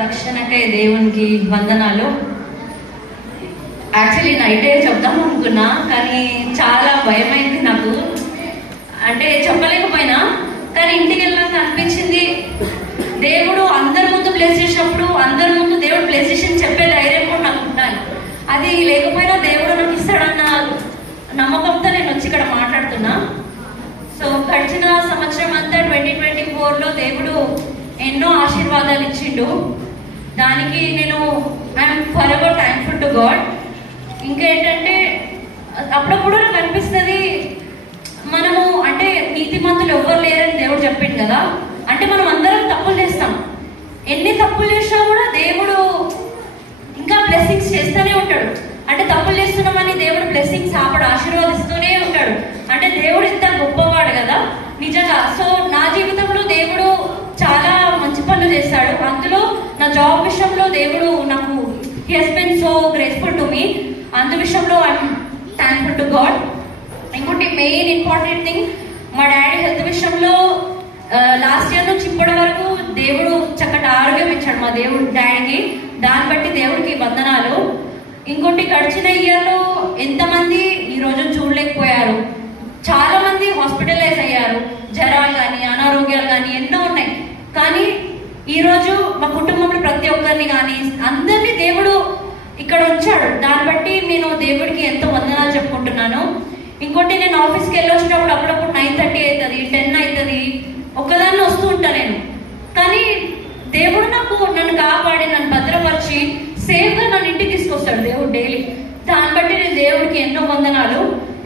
రక్షణకై దేవునికి వందనాలు. యాక్చువల్లీ నైటే చెప్దాం అనుకున్నా, కానీ చాలా భయమైంది నాకు. అంటే చెప్పలేకపోయినా, కానీ ఇంటికి వెళ్ళాక అనిపించింది, దేవుడు అందరి ముందు ప్లేస్ చేసినప్పుడు అందరి ముందు దేవుడు ప్లేస్ చేసి చెప్పే ధైర్యం కూడా నాకు ఉండాలి. అది లేకపోయినా దేవుడు నాకు ఇస్తాడన్న నమ్మకంతో నేను వచ్చి ఇక్కడ మాట్లాడుతున్నా. సో గడిచిన సంవత్సరం అంతా 2024లో దేవుడు ఎన్నో ఆశీర్వాదాలు ఇచ్చిండు. దానికి నేను I'm for ever thankful to God. ఇంకా ఏంటంటే అప్పుడప్పుడు నాకు అనిపిస్తుంది, మనము అంటే నీతిమంతులు ఎవ్వరు లేరని దేవుడు చెప్పిండు కదా. అంటే మనం అందరం తప్పులు చేస్తాం. ఎన్ని తప్పులు చేసినా కూడా దేవుడు ఇంకా బ్లెస్సింగ్స్ చేస్తూనే ఉంటాడు. అంటే తప్పులు చేస్తున్నామని దేవుడు బ్లెస్సింగ్స్ ఆపడు, ఆశీర్వాదిస్తూనే ఉంటాడు. అంటే దేవుడు ఇంత గొప్పవాడు కదా నిజంగా. సో నా జీవితంలో దేవుడు చాలా మంచి పనులు చేశాడు. అందులో నా జాబ్ విషయంలో దేవుడు నాకు he has been so grateful to me. అందు విషయంలో ఐఎమ్ థ్యాంక్ఫుల్ టు గాడ్. ఇంకోటి మెయిన్ ఇంపార్టెంట్ థింగ్, మా డాడీ హెల్త్ విషయంలో లాస్ట్ ఇయర్ నుంచి ఇప్పటి వరకు దేవుడు చక్కటి ఆరోగ్యం ఇచ్చాడు మా డాడీకి. దాన్ని బట్టి దేవుడికి వందనాలు. ఇంకోటి గడిచిన ఇయర్లో ఎంతమంది ఈరోజు చూడలేకపోయారు, చాలా మంది హాస్పిటలైజ్ అయ్యారు. జ్వరాలు కానీ అనారోగ్యాలు కానీ ఎన్నో ఉన్నాయి. కానీ ఈరోజు మా కుటుంబంలో ప్రతి ఒక్కరిని కానీ అందరినీ దేవుడు ఇక్కడ ఉంచాడు. దాన్ని బట్టి నేను దేవుడికి ఎంతో వందనాలు చెప్పుకుంటున్నాను. ఇంకోటి, నేను ఆఫీస్కి వెళ్ళి వచ్చినప్పుడు అప్పుడప్పుడు 9:30 అవుతుంది, 10 అవుతుంది, ఒక్కదాన్ని వస్తూ ఉంటాను నేను. కానీ దేవుడు నన్ను కాపాడి నన్ను భద్రపరిచి సేఫ్గా నన్ను ఇంటికి తీసుకొస్తాడు దేవుడు డైలీ. దాన్ని బట్టి నేను దేవుడికి ఎన్నో వందనాలు.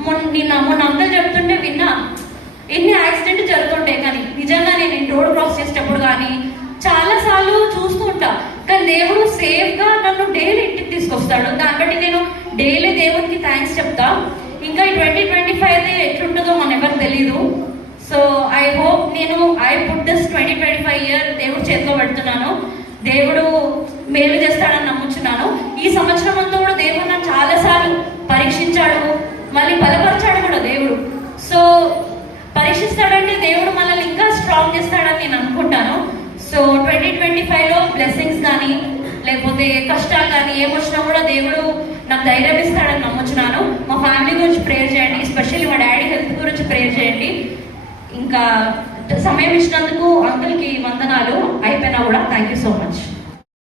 మొన్న అంకల్ చెప్తుంటే విన్నా, ఎన్ని యాక్సిడెంట్ జరుగుతుంటాయి, కానీ నిజంగా నేను రోడ్ క్రాస్ చేసేటప్పుడు కానీ చాలా సార్లు చూస్తూ ఉంటా. కానీ దేవుడు సేఫ్గా నన్ను డైలీ ఇంటికి తీసుకొస్తాడు. దాన్ని బట్టి నేను డైలీ దేవుడికి థ్యాంక్స్ చెప్తా. ఇంకా ఈ 2025 ఎట్లుంటుందో మన ఎవరికి తెలీదు. So I hope I put this 2025 year దేవుడు చేతిలో పెడుతున్నాను. దేవుడు మేలు చేస్తాడని నమ్ముచున్నాను. ఈ సంవత్సరం అంతా కూడా దేవుడు నన్ను చాలాసార్లు పరీక్షించాడు, మళ్ళీ బలపరిచాడు కూడా దేవుడు. సో పరీక్షిస్తాడంటే దేవుడు మనల్ని ఇంకా స్ట్రాంగ్ చేస్తాడని నేను అనుకుంటాను. సో 2025లో బ్లెస్సింగ్స్ కానీ లేకపోతే కష్టాలు కానీ ఏమొచ్చినా కూడా దేవుడు నాకు ధైర్యం ఇస్తాడని నమ్ముచున్నాను. మా ఫ్యామిలీ గురించి ప్రేయర్ చేయండి, ఎస్పెషల్లీ మా డాడీ హెల్త్ గురించి ప్రేయర్ చేయండి. ఇంకా సమయం ఇచ్చినందుకు అంకుల్కి వందనాలు. అయిపోయినా కూడా థ్యాంక్ యూ సో మచ్.